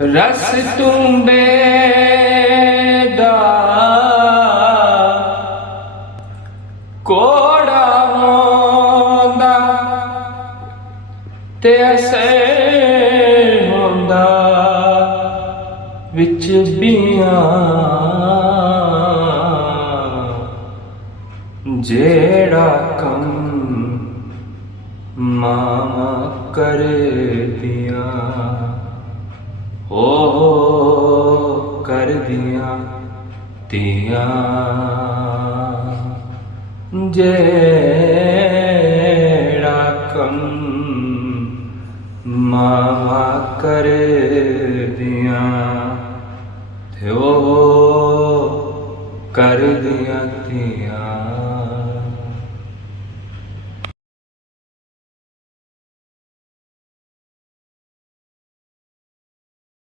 रस तुम्बे दा कोड़ा होंदा ते असे होंदा विच बियां जेड़ा कम मामा कर दिया हो कर दिया तिया जेड़ा कम मामा कर दिया थे ओ कर दिया तिया।